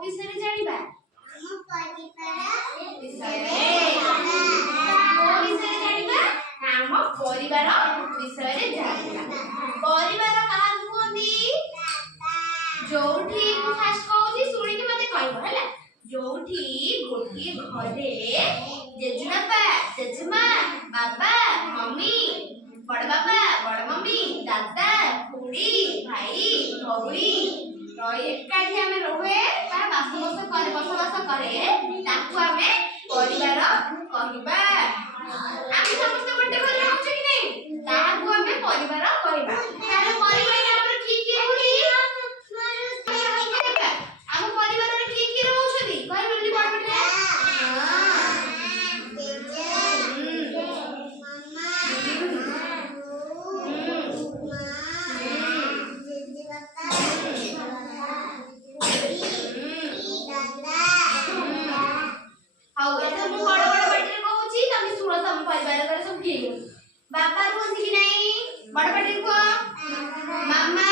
विषय जानिबा परिवार विषय जानिबा परिवार काहा कहंदी जोठी को फास्ट कहूची सुनी के मते कहबो हैला जोठी गोटी घरे जेजेबापा जेजेमा बाबा मम्मी बड़ बाबा बड़ मम्मी दादा खुड़ी भाई भौरी रही एकाठी आमे रहे ता बसवास करे ताकू आमे परिवार कहबा आमे समस्त गोटे घर रहउछ कि नै ताकू आमे परिवार कहबा तारे परिवार हमर की होली आम परिवार रे की रहउछदी कहबली बड़ बेटा बाबा रोजी कि नहीं बड़ बड़ी को मामा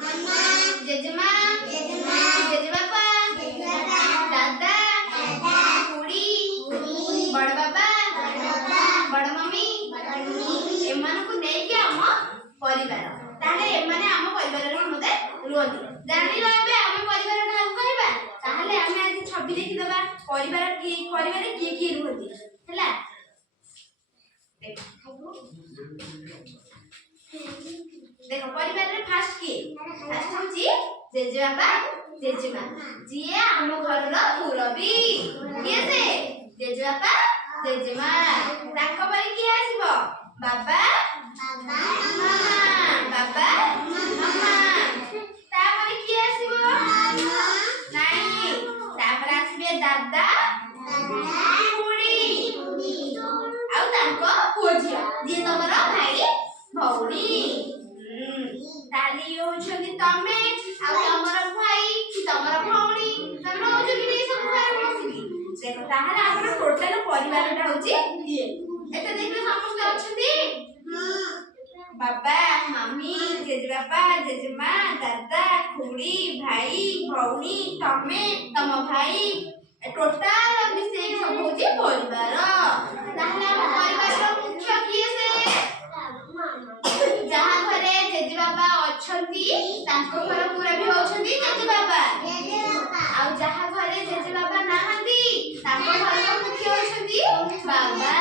मामा जेजेमा जेजेमा जेजेबापा दादा खुड़ी बड़ बाबा बड़ मम्मी एमान को नै के हम परिवार ताले एमाने हम परिवार रे मते रोती जानि रहबे हम परिवार का कहबा ताले हम आज छवि देखि देबा परिवार की रोती हैला देखो परिवार रे फास्ट होची जेजेबापा जेजेमा जिए हम घर रो मुरबी के से जेजेबापा जेजेमा ताको परि की आसीबो बाबा मामा बाबा मामा ता परि की आसीबो नाही ता पर आसीबे दादा खुड़ी आउ ताको पुजिया जे तमरा भाई भौरी ताली होछनी तमे आउ तमरा भाई कि तमरा भौरी तमरा होछ कि नै सब घर बसिबी देखो ताहारा हमर टोटल परिवारटा होची ये एते देखले समस्त अछंती बाबा मम्मी जेजेबापा जेजेमा दादा खुड़ी भाई भौरी तमे तम भाई टोटल मिसे सब होची परिवार ताहले हम परिवार रो मुख्य किए से जहां घरे जेजेबापा अछंती तांको घर पूरा भी होछंती जेजेबापा आ जहां घरे जेजेबापा नाहंती तांको घर रो मुख्य होछंती बाबा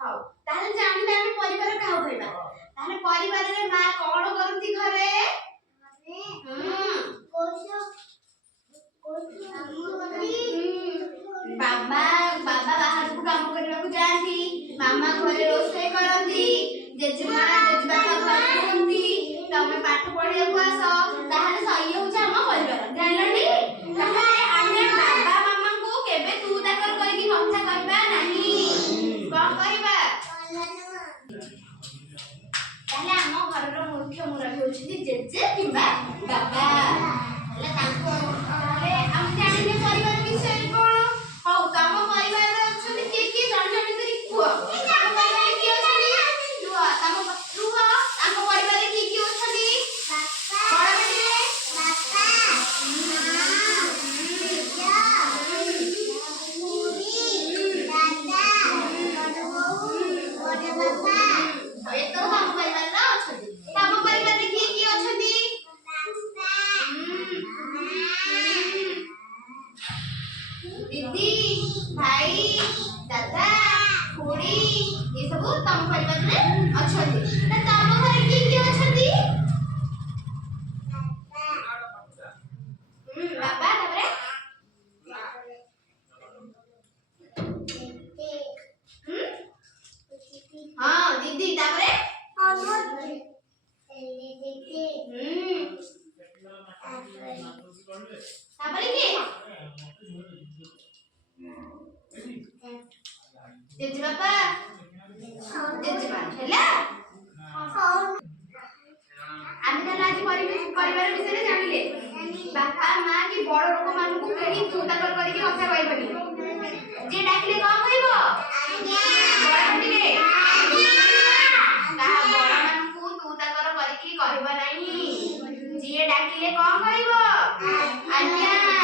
हाउ ताहले जानिले हम परिवार काहो कहबा ताहले परिवार रे मां कोन करंती घरे बाबा बाबा बाहर को काम करबा को जाती मामा घरे रोषे करंती जेजेमा जेजेबापा घर रहंती तमे पाठ पढिया को आस ताहले सही हो जा हम परिवार जानलनी ताहले आमे बाबा मामा को केबे तू ताकर कहि कि कथा कहबा नाही कोन कहबा ताहले हम घर रो मुख्य मुरबी होछि जेजे किबा बाबा ताहले ताको ताहले हम जानिले परिवार विषय कोन हौ तम परिवार रे अछनी के जानि करी कुआ तम परिवार की अछनी दुआ तम रुहा हम परिवार रे की अछनी बड़ बेटे बापा ये तो हम परिवार रे अछनी तम परिवार रे की अछनी दीदी भाई दादा खुड़ी ये सब तम परिवार रे अछती त तम घर की अछती बाबा तबरे हां दीदी तबरे तबरे के जेजेबापा जेजेमा हैला आमे त आज परिवार विषय जानिले बापा मां की बड़ लोक मान को केही तूता कर के कथा कहबनी जे डाकले कोन कहबो आज्ञा बड़ हटिले आज्ञा ता बड़ मान को तूता कर के कहबा नहीं ଡାକିଲେ କଣ କହିବ? ଆଜ୍ଞା